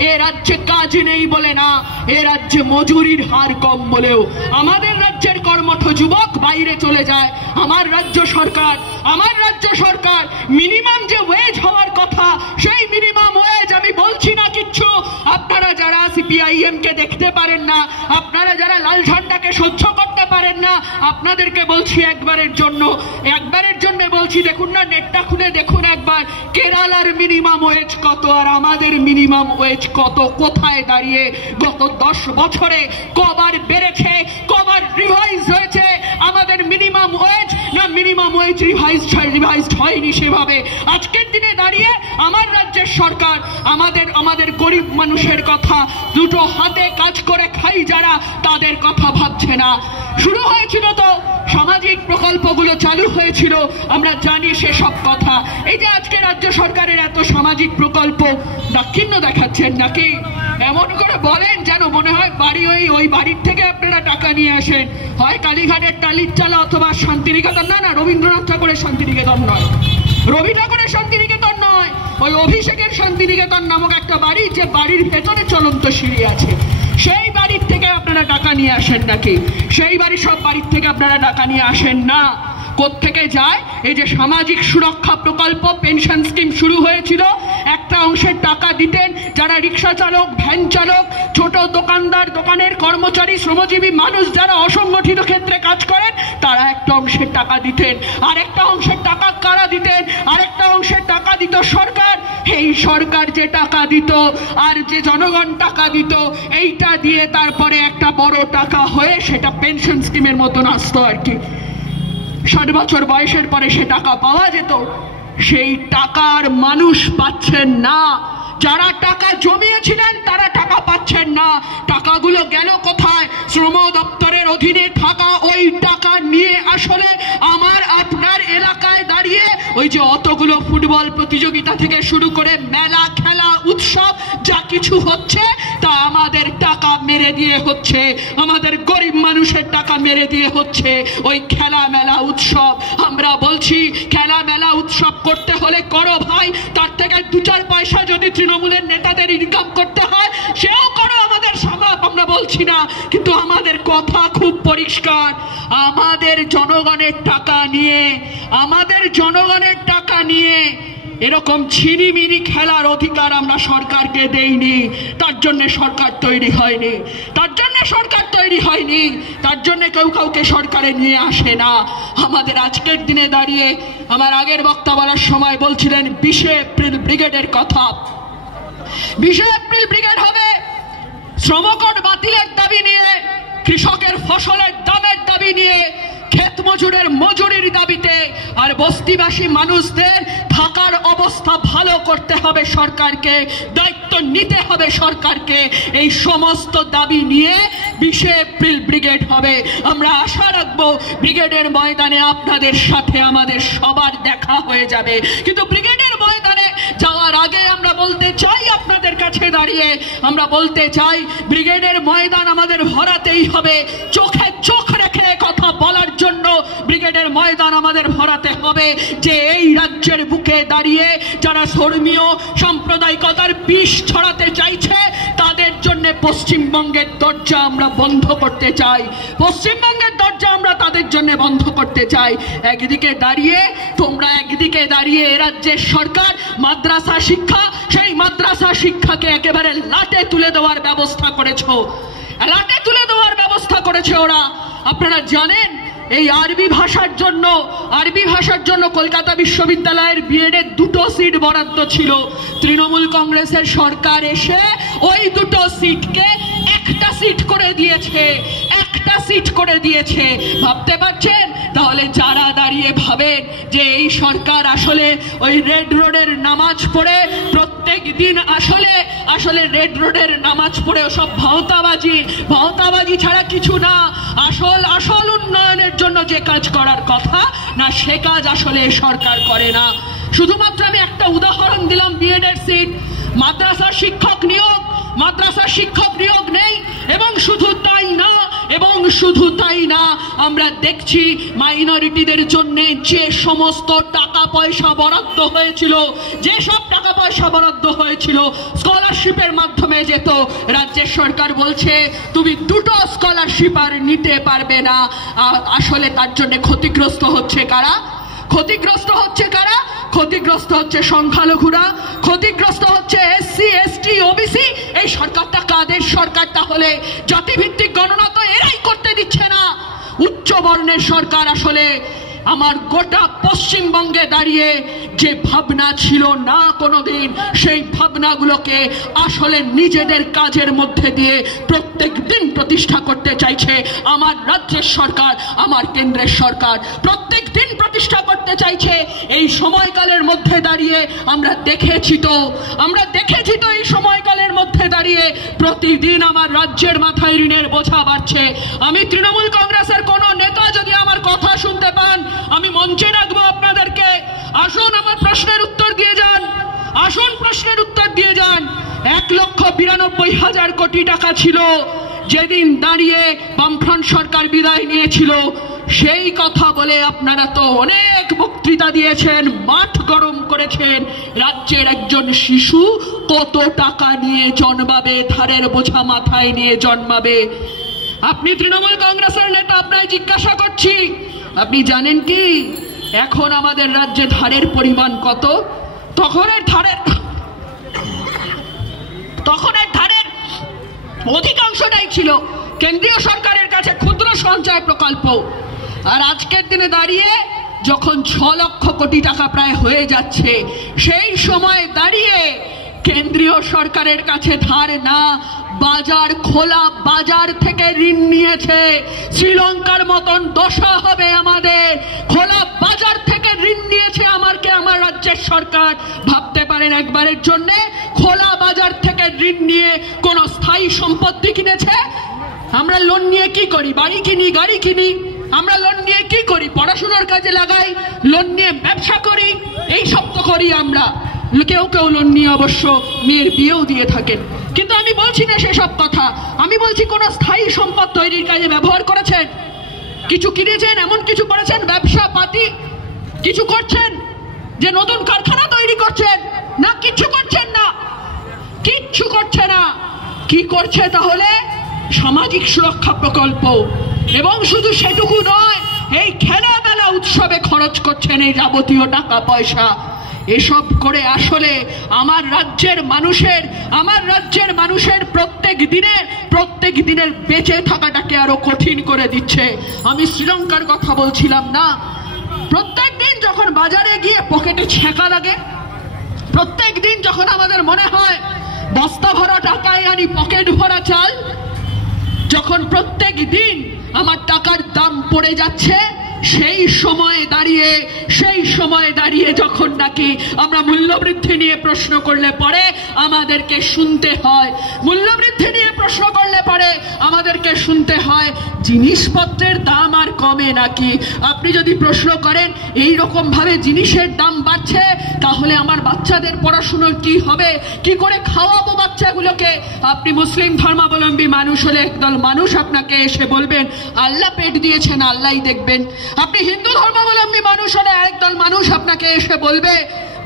এ রাজ্যে কাজ নেই বলে না, এ রাজ্যে মজুরির হার কম বলেও। আমাদের রাজ্যের কর্মঠ যুবক বাইরে চলে যায়। আমার রাজ্য সরকার মিনিমাম যে ওয়েজ হওয়ার কথা, সেই মিনিমাম ওয়েজ আমি বলছি না কিচ্ছু। আপনারা যারা সিপিআইএম কে দেখতে পারেন না, আপনারা যারা লাল ঝন্ডাকে সহ্য করতে পারেন না, আপনাদেরকে বলছি একবারের জন্য বলছি, দেখুন না, নেটটা খুলে দেখুন একবার, কেরালার মিনিমাম ওয়েজ কত আর আমাদের মিনিমাম ওয়েজ কত, কোথায় দাঁড়িয়ে। গত 10 বছরে কবার বেড়েছে, কবার রিভাইজ হয়েছে আমাদের মিনিমাম ওয়েজ? না, মিনিমাম ওয়েজ রিভাইজড হয়নি সেভাবে। আজকের দিনে দাঁড়িয়ে আমার রাজ্যের সরকার আমাদের গরিব মানুষের কথা, দুটো হাতে কাজ করে খাই যারা, তাদের কথা ভাবছে না। শুরু হয়েছিল তো সামাজিক প্রকল্পগুলো চালু হয়েছিল, আমরা জানি সেসব কথা। এই যে আজকে রাজ্য সরকারের এত সামাজিক প্রকল্প, দাক্ষিণ্য দেখাচ্ছেন নাকি? এমন করে বলেন যেন মনে হয় বাড়ি ওই বাড়ির থেকে আপনারা টাকা নিয়ে আসেন, হয় কালীঘাটের টালির চালা অথবা শান্তিনিকেতন। না, রবীন্দ্রনাথ ঠাকুরের শান্তিনিকেতন নয়, রবি ঠাকুরের শান্তিনিকেতন নয়, ওই অভিষেকের শান্তিনিকেতন নামক একটা বাড়ি, যে বাড়ির ভেতরে চলন্ত সিঁড়ি আছে, সেই বাড়ির থেকে আপনারা টাকা নিয়ে আসেন নাকি? সেই বাড়ির সব বাড়ির থেকে আপনারা টাকা নিয়ে আসেন না। কোত্থেকে যায়? এই যে সামাজিক সুরক্ষা প্রকল্প, পেনশন স্কিম শুরু হয়েছিল, একটা অংশের টাকা দিতেন যারা রিক্সা চালক, ভ্যান চালক, ছোট দোকানদার, দোকানের কর্মচারী, শ্রমজীবী মানুষ যারা অসংগঠিত ক্ষেত্রে কাজ করেন, তারা একটা অংশের টাকা দিতেন। আরেকটা অংশের টাকা কারা দিতেন? আরেকটা অংশের টাকা দিত সরকার। এই সরকার যে টাকা দিত আর যে জনগণ টাকা দিত, এইটা দিয়ে তারপরে একটা বড় টাকা হয়ে সেটা পেনশন স্কিমের মতন আসতো আর কি। 60 বছর বয়সের পরে সে টাকা পাওয়া যেত। সেই টাকার মানুষ পাচ্ছেন না, যারা টাকা জমিয়েছিলেন তারা টাকা পাচ্ছেন না। টাকাগুলো গেল কোথায়? শ্রম দপ্তরের অধীনে থাকা ওই টাকা নিয়ে আসলে আমার আপনার এলাকায় দাঁড়িয়ে ওই যে অতগুলো ফুটবল প্রতিযোগিতা থেকে শুরু করে মেলা, খেলা, উৎসব যা কিছু হচ্ছে, তা আমাদের টাকা মেরে দিয়ে হচ্ছে, আমাদের গরিব মানুষের টাকা মেরে দিয়ে হচ্ছে ওই খেলা, মেলা, উৎসব। আমরা বলছি খেলা, মেলা, উৎসব করতে হলে করো ভাই, তার থেকে 2-4 পয়সা যদি তৃণমূলের নেতাদের ইনকাম করতে হয় সেও করো, আমাদের সম্ভব, আমরা বলছি না, কিন্তু আমাদের কথা খুব পরিষ্কার। আমাদের জনগণের টাকা নিয়ে, আমাদের জনগণের টাকা নিয়ে এরকম ছিনিমিনি খেলার অধিকার আমরা সরকারকে দেইনি। তার জন্য সরকার তৈরি হয়নি, তার জন্য সরকার তৈরি হয়নি, তার জন্য কেউ কাউকে সরকারে নিয়ে আসে না। আমাদের আজকের দিনে দাঁড়িয়ে আমার আগের বক্তা বলার সময় বলছিলেন 20 এপ্রিল ব্রিগেডের কথা। 20 এপ্রিল ব্রিগেড হবে শ্রমকোড বাতিলের দাবি নিয়ে, কৃষকের ফসলের দামের দাবি নিয়ে, ক্ষেত মজুরের মজুরির দাবিতে, আর বস্তিবাসী মানুষদের থাকার অবস্থা ভালো করতে হবে সরকারকে, দায়িত্ব নিতে হবে সরকারকে। এই সমস্ত দাবি নিয়ে 20 এপ্রিল ব্রিগেড হবে। আমরা আশা রাখবো ব্রিগেডের ময়দানে আপনাদের সাথে আমাদের সবার দেখা হয়ে যাবে। কিন্তু ব্রিগেডের ময়দানে যাওয়ার আগে আমরা বলতে চাই, আপনাদের কাছে দাঁড়িয়ে আমরা বলতে চাই, ব্রিগেডের ময়দান আমাদের ভরাতেই হবে। চোখে চোখ রেখে কথা বলার জন্য ব্রিগেডের ময়দান আমাদের ভরাতে হবে যে এই রাজ্যের বুকে দাঁড়িয়ে যারা ধর্মীয় সাম্প্রদায়িকতার বিষ ছড়াতে চাইছে, তাদের জন্য পশ্চিমবঙ্গের দরজা আমরা বন্ধ করতে চাই। পশ্চিমবঙ্গের দরজা আমরা তাদের জন্য বন্ধ করতে চাই। একদিকে দাঁড়িয়ে তোমরা, একদিকে দাঁড়িয়ে এ রাজ্যের সরকার মাদ্রাসা শিক্ষা, সেই মাদ্রাসা শিক্ষাকে একেবারে লাটে তুলে দেওয়ার ব্যবস্থা করেছো, লাটে তুলে দেওয়ার ব্যবস্থা করেছে ওরা। আপনারা জানেন এই আরবি ভাষার জন্য কলকাতা বিশ্ববিদ্যালয়ের বিএডের 2টো সিট বরাদ্দ ছিল। তৃণমূল কংগ্রেসের সরকার এসে ওই 2টো সিটকে একটা সিট করে দিয়েছে, একটা সিট করে দিয়েছে। ভাবতে পারছেন? তাহলে যারা দাঁড়িয়ে ভাবেন যে এই সরকার আসলে ওই রেড রোডের নামাজ পড়ে প্রত্যেক দিন আসলে রেড রোডের নামাজ পড়ে ওসব ভাওতাবাজি ছাড়া কিছু না, আসল উন্নয়নের জন্য যে কাজ করার কথা না, সে কাজ আসলে সরকার করে না। শুধুমাত্র আমি একটা উদাহরণ দিলাম, বিএডের সিট, মাদ্রাসা শিক্ষক নিয়োগ নেই। এবং শুধু তাই না, আমরা দেখছি মাইনরিটিদের জন্য যে সমস্ত টাকা পয়সা বরাদ্দ হয়েছিল, যেসব টাকা পয়সা বরাদ্দ হয়েছিল স্কলারশিপের মাধ্যমে যেত, রাজ্যের সরকার বলছে তুমি 2টো স্কলারশিপ আর নিতে পারবে না। আসলে তার জন্য ক্ষতিগ্রস্ত হচ্ছে কারা? ক্ষতিগ্রস্ত হচ্ছে সংখ্যালঘুরা, ক্ষতিগ্রস্ত হচ্ছে এসসি, এসটি, ওবিসি। এই সরকারটা কাদের সরকার? তাহলে জাতিভিত্তিক গণনা তো এরাই করতে দিচ্ছে না। উচ্চ বর্ণের সরকার। আসলে আমার গোটা পশ্চিমবঙ্গে দাঁড়িয়ে যে ভাবনা ছিল না কোনোদিন, সেই ভাবনাগুলোকে আসলে নিজেদের কাজের মধ্যে দিয়ে প্রত্যেক দিন প্রতিষ্ঠা করতে চাইছে আমার রাজ্যের সরকার, আমার কেন্দ্রের সরকার প্রত্যেক দিন প্রতিষ্ঠা করতে চাইছে। এই সময়কালের মধ্যে দাঁড়িয়ে আমরা দেখেছি তো এই সময়কালের মধ্যে দাঁড়িয়ে প্রতিদিন আমার রাজ্যের মাথায় ঋণের বোঝা বাড়ছে। আমি তৃণমূল কংগ্রেসের কোনো নেতা যদি আমার কথা শুনতে পান, আমি মঞ্চে রাখবো আপনাদেরকে, আসুন আমার প্রশ্নের উত্তর দিয়ে যান, আসুন প্রশ্নের উত্তর দিয়ে যান। 1,92,000 কোটি টাকা ছিল যেদিন দাঁড়িয়ে বামফ্রন্ট সরকার বিদায় নিয়েছিল। সেই কথা বলে আপনারা তো অনেক বক্তৃতা দিয়েছেন, মাঠ গরম করেছেন। রাজ্যের একজন শিশু কত টাকা নিয়ে জন্মাবে, ধারের বোঝা মাথায় নিয়ে জন্মাবে? আপনি তৃণমূল কংগ্রেসের নেতা, আপনাকে জিজ্ঞাসা করছি, আপনি জানেন কি এখন আমাদের রাজ্যে ধারের পরিমাণ কত? তখনের ধারের অধিকাংশটাই ছিল কেন্দ্রীয় সরকারের কাছে ক্ষুদ্র সঞ্চয় প্রকল্প। আর আজকের দিনে দাঁড়িয়ে যখন 6 লক্ষ কোটি টাকা প্রায় হয়ে যাচ্ছে, সেই সময় দাঁড়িয়ে কেন্দ্রীয় সরকারের কাছে ধার না, বাজার, খোলা বাজার থেকে ঋণ নিয়েছে। শ্রীলঙ্কার মতন দশা হবে আমাদের। খোলা বাজার থেকে ঋণ নিয়েছে আমার রাজ্যের সরকার। ভাবতে পারেন একবারের জন্য খোলা বাজার থেকে ঋণ নিয়ে কোন স্থায়ী সম্পত্তি কিনেছে? আমরা লোন নিয়ে কি করি? বাড়ি কিনি, গাড়ি কিনি। আমরা লোন নিয়ে কি করি? পড়াশোনার কাজে লাগাই, লোন নিয়ে ব্যবসা করি, এই সব তো করি আমরা। কেউ কেউ লোন নিয়ে অবশ্য মেয়ের বিয়েও দিয়ে থাকেন। কিন্তু আমি বলছি না সেসব কথা, আমি বলছি কোন স্থায়ী সম্পদ তৈরির কাজে ব্যবহার করেছেন? কিছু কিনেছেন, এমন কিছু করেছেন, ব্যবসা পাতি কিছু করছেন যে নতুন কারখানা তৈরি করছেন? না, কিছু করছেন না, কিচ্ছু করছে না। কি করছে তাহলে? সামাজিক সুরক্ষা প্রকল্প। এবং শুধু সেটুকু নয়, এই খেলামেলা উৎসবে খরচ করছেন এই যাবতীয় টাকা পয়সা। এসব করে আসলে আমার রাজ্যের মানুষের প্রত্যেক দিনের বেঁচে থাকাটাকে আরো কঠিন করে দিচ্ছে। আমি শ্রীলঙ্কার কথা বলছিলাম না। প্রত্যেক দিন যখন বাজারে গিয়ে পকেটে ছেঁকা লাগে, প্রত্যেক দিন যখন আমাদের মনে হয় বস্তা ভরা টাকায় আনি পকেট ভরা চাল, যখন প্রত্যেক দিন আমার টাকার দাম পড়ে যাচ্ছে, সেই সময় দাঁড়িয়ে যখন নাকি আমরা মূল্যবৃদ্ধি নিয়ে প্রশ্ন করলে পরে আমাদেরকে শুনতে হয়, মূল্যবৃদ্ধি নিয়ে প্রশ্ন করলে পরে আমাদেরকে শুনতে হয় জিনিসপত্রের দাম আর কমে নাকি। আপনি যদি প্রশ্ন করেন এই রকম ভাবে জিনিসের দাম বাড়ছে, তাহলে আমার বাচ্চাদের পড়াশোনার কি হবে, কি করে খাওয়াবো বাচ্চাগুলোকে? আপনি মুসলিম ধর্মাবলম্বী মানুষ হলে একদল মানুষ আপনাকে এসে বলবেন আল্লাহ পেট দিয়েছেন, আল্লাহই দেখবেন। আপনি হিন্দু ধর্মাবলম্বী মানুষ হলে একদল মানুষ আপনাকে এসে বলবে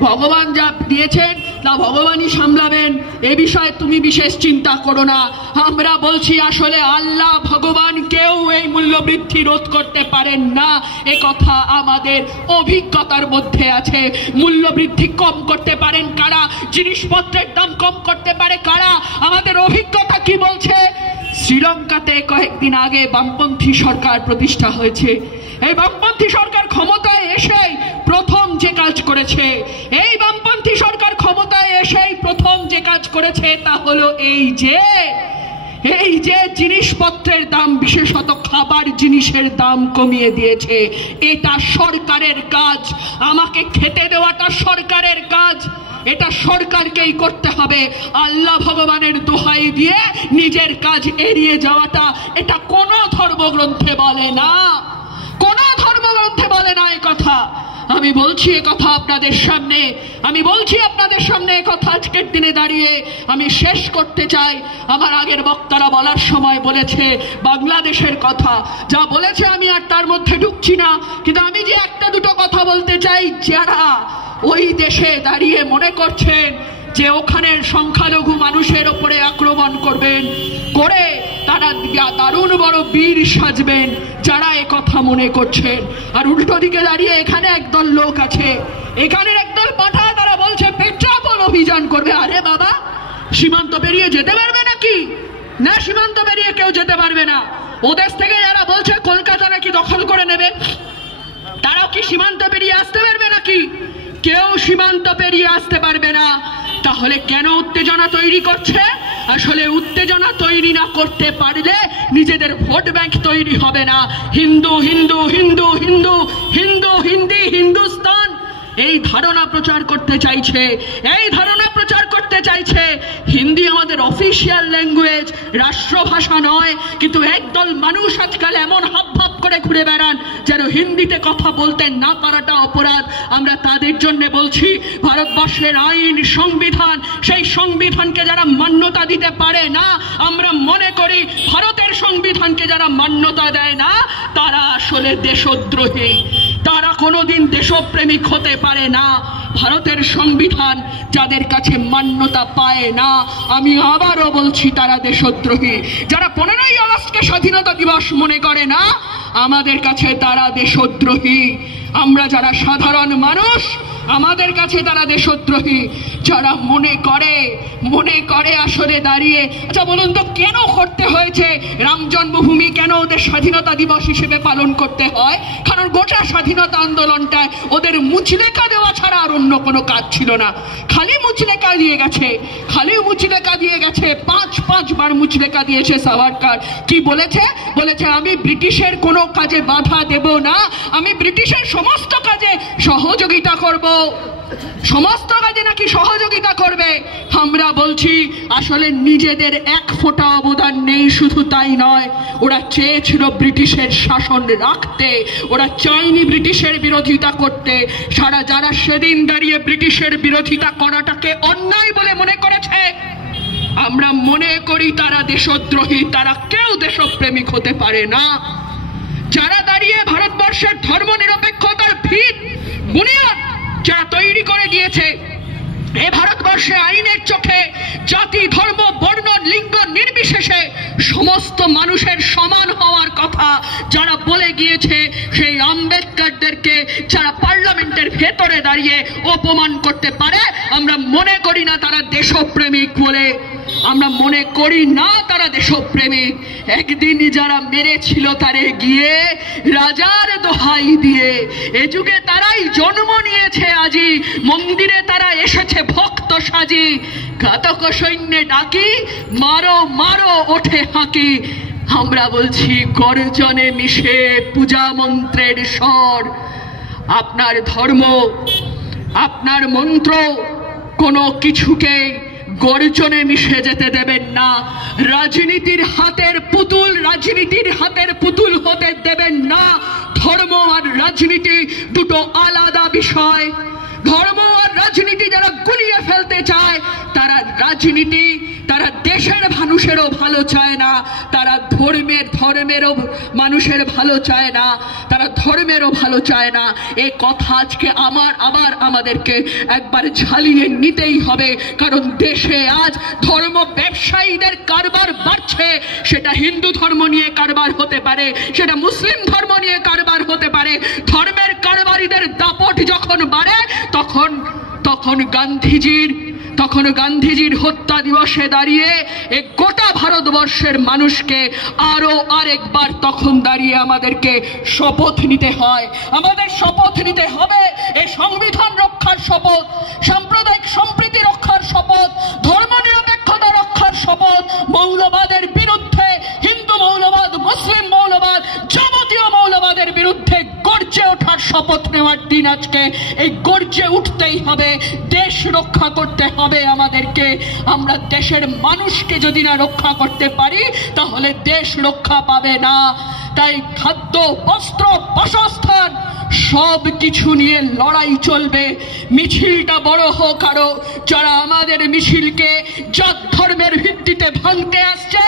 ভগবান যা দিয়েছেন তা ভগবানই সামলাবেন, এ বিষয়ে তুমি বিশেষ চিন্তা করো না। আমরা বলছি আসলে আল্লাহ ভগবান কেউ এই মূল্যবৃদ্ধি রোধ করতে পারেন না, এ কথা আমাদের অভিজ্ঞতার মধ্যে আছে। মূল্যবৃদ্ধি কম করতে পারেন কারা? জিনিসপত্রের দাম কম করতে পারে কারা? আমাদের অভিজ্ঞতা কি বলছে? শ্রীলঙ্কাতে কয়েকদিন আগে বামপন্থী সরকার প্রতিষ্ঠা হয়েছে। এই বামপন্থী সরকার ক্ষমতায় এসেই প্রথম যে কাজ করেছে, এই বামপন্থী সরকার ক্ষমতায় এসেই প্রথম যে কাজ করেছে তা হলো এই যে জিনিসপত্রের দাম, বিশেষত খাবার জিনিসের দাম কমিয়ে দিয়েছে। এটা সরকারের কাজ, আমাকে খেতে দেওয়াটা সরকারের কাজ, এটা সরকারকেই করতে হবে। আল্লাহ ভগবানের দোহাই দিয়ে নিজের কাজ এড়িয়ে যাওয়াটা এটা কোন ধর্মগ্রন্থে বলে না, কোন ধর্মগ্রন্থে বলে না এ কথা। আমি বলছি এ কথা আপনাদের সামনে, এ কথা আজকের দিনে দাঁড়িয়ে আমি শেষ করতে চাই। আমার আগের বক্তারা বলার সময় বলেছে বাংলাদেশের কথা, যা বলেছে আমি আর তার মধ্যে ঢুকছি না, কিন্তু আমি যে একটা দুটো কথা বলতে চাই, যারা ওই দেশে দাঁড়িয়ে মনে করছেন যে ওখানের সংখ্যালঘু মানুষের ওপরে আক্রমণ করবেন, করে তারা দারুণ বড় বীর সাজবেন, যারা এ কথা মনে করছেন, আর উল্টো দিকে দাঁড়িয়ে এখানে একদল লোক আছে, এখানের একদল পাঠা, তারা বলছে পেট্রাপোল অভিযান করবে। আরে বাবা, সীমান্ত পেরিয়ে যেতে পারবে নাকি? না, সীমান্ত পেরিয়ে কেউ যেতে পারবে না। ওদেশ থেকে যারা বলছে কলকাতা নাকি দখল করে নেবে, তারাও কি সীমান্ত পেরিয়ে আসতে পারবে নাকি? কেউ সীমান্ত পেরিয়ে আসতে পারবে না। তাহলে কেন উত্তেজনা তৈরি করছে? আসলে উত্তেজনা তৈরি না করতে পারলে নিজেদের ভোট ব্যাংক তৈরি হবে না। হিন্দু হিন্দু হিন্দু হিন্দু হিন্দু হিন্দি হিন্দুস্তান, এই ধারণা প্রচার করতে চাইছে, এই ধারণা প্রচার করতে চাইছে হিন্দি আমাদের অফিসিয়াল ল্যাঙ্গুয়েজ, রাষ্ট্রভাষা নয়। কিন্তু একদল মানুষ আজকাল এমন হাবভাব করে ঘুরে বেড়ান যেন হিন্দিতে কথা বলতে না পারাটা অপরাধ। আমরা তাদের জন্য বলছি, ভারতবর্ষের আইন, সংবিধান, সেই সংবিধানকে যারা মান্যতা দিতে পারে না, আমরা মনে করি ভারতের সংবিধানকে যারা মান্যতা দেয় না তারা আসলে দেশদ্রোহী, তারা কোনোদিন দেশপ্রেমিক হতে পারে না। ভারতের সংবিধান যাদের কাছে মান্যতা পায় না, আমি আবারও বলছি তারা দেশদ্রোহী। যারা 15ই আগস্টকে স্বাধীনতা দিবস মনে করে না, আমাদের কাছে তারা দেশদ্রোহী। আমরা যারা সাধারণ মানুষ, আমাদের কাছে তারা দেশদ্রোহী। যারা মনে করে আসলে দাঁড়িয়ে, আচ্ছা বলুন তো কেন করতে হয়েছে রাম জন্মভূমি, কেন ওদের স্বাধীনতা দিবস হিসেবে পালন করতে হয়? কারণ গোটা স্বাধীনতা আন্দোলনটায় ওদের মুচলেকা দেওয়া ছাড়া আর অন্য কোনো কাজ ছিল না। খালি মুচলেকা দিয়ে গেছে, খালি মুচলেকা দিয়ে গেছে, পাঁচবার মুচলেকা দিয়েছে সাভারকার। কি বলেছে? বলেছে আমি ব্রিটিশের কোনো কাজে বাধা দেব না, আমি ব্রিটিশের সমস্ত কাজে সহযোগিতা করব। সমস্ত কাজে নাকি সহযোগিতা করবে। আমরা বলছি আসলে নিজেদের এক ফোঁটা অবদান নেই। শুধু তাই নয়, ওরা চেয়েছিল ব্রিটিশের শাসন রাখতে, ওরা চায়নি ব্রিটিশের বিরোধিতা করতে। যারা সেদিন দাঁড়িয়ে ব্রিটিশের বিরোধিতা করাটাকে অন্যায় বলে মনে করেছে, আমরা মনে করি তারা দেশদ্রোহী, তারা কেউ দেশপ্রেমিক হতে পারে না। যারা দাঁড়িয়ে ভারতবর্ষের ধর্মনিরপেক্ষতার ভিত বুনিয়াদ যারা তৈরি করে দিয়েছে, এ ভারতবর্ষে আইনের চোখে জাতি, ধর্ম, বর্ণ, লিঙ্গ নির্বিশেষে সমস্ত মানুষের সমান হওয়ার কথা যারা বলে গিয়েছে, সেই আম্বেদকরদেরকে যারা পার্লামেন্টের ভেতরে দাঁড়িয়ে অপমান করতে পারে, আমরা মনে করি না তারা দেশপ্রেমিক বলে। আমরা মনে করি না তারা দেশপ্রেমিক। একদিন যারা মেরেছিল তারে গিয়ে রাজার দোহাই দিয়ে, এ যুগে তারাই জন্ম নিয়েছে আজি, মন্দিরে তারা এসেছে ভক্ত সাজি। ঘাতক সৈন্যে ডাকি, মারো মারো ওঠে হাঁকি। আমরা বলছি গর্জনে মিশে পূজা মন্ত্রের স্বর। আপনার ধর্ম, আপনার মন্ত্র কোনো কিছুকে গর্জনে মিশে যেতে দেবেন না। রাজনীতির হাতের পুতুল হতে দেবেন না। ধর্ম আর রাজনীতি দুটো আলাদা বিষয়। ধর্ম আর রাজনীতি যারা গুলিয়ে ফেলতে চায়, তারা রাজনীতি, তারা দেশের মানুষেরও ভালো চায় না, তারা ধর্মেরও মানুষের ভালো চায় না, তারা ধর্মেরও ভালো চায় না। এই কথা আজকে আবার আমাদেরকে একবার ঝালিয়ে নিতেই হবে। কারণ দেশে আজ ধর্ম ব্যবসায়ীদের কারবার বাড়ছে। সেটা হিন্দু ধর্ম নিয়ে কারবার হতে পারে, সেটা মুসলিম ধর্ম নিয়ে কারবার হতে পারে। ধর্মের কারবারিদের দাপট যখন বাড়ে, তখন গান্ধীজির হত্যা দিবসে দাঁড়িয়ে এই গোটা ভারতবর্ষের মানুষকে আরেকবার তখন দাঁড়িয়ে আমাদেরকে শপথ নিতে হয়। আমাদের শপথ নিতে হবে এই সংবিধান রক্ষার শপথ, সাম্প্রদায়িক সম্প্রীতি রক্ষার শপথ, ধর্মনিরপেক্ষতা রক্ষার শপথ, মৌলবাদের বিরুদ্ধে, হিন্দু মৌলবাদ, মুসলিম মৌলবাদ, যাবতীয় মৌলবাদের বিরুদ্ধে গর্জে ওঠার শপথ নেওয়ার দিন আজকে। এই গর্জে উঠতেই হবে, দেশ রক্ষা করতে হবে আমাদেরকে। আমরা দেশের মানুষকে যদি না রক্ষা করতে পারি, তাহলে দেশ রক্ষা পাবে না। তাই খাদ্য, বস্ত্র, বাসস্থান সব কিছু নিয়ে লড়াই চলবে। মিছিলটা বড় হোক আরো, যারা আমাদের মিছিলকে জাত ধর্মের ভিত্তিতে ভাঙতে আসছে,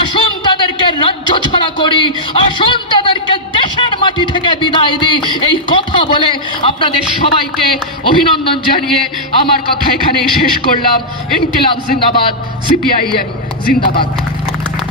আসুন তাদেরকে রাজ্য ছাড়া করি, আসুন তাদেরকে দেশের মাটি থেকে বিদায় দিই। এই কথা বলে আপনাদের সবাইকে অভিনন্দন জানিয়ে আমার কথা এখানেই শেষ করলাম। ইনকিলাব জিন্দাবাদ, সিপিআইএম জিন্দাবাদ।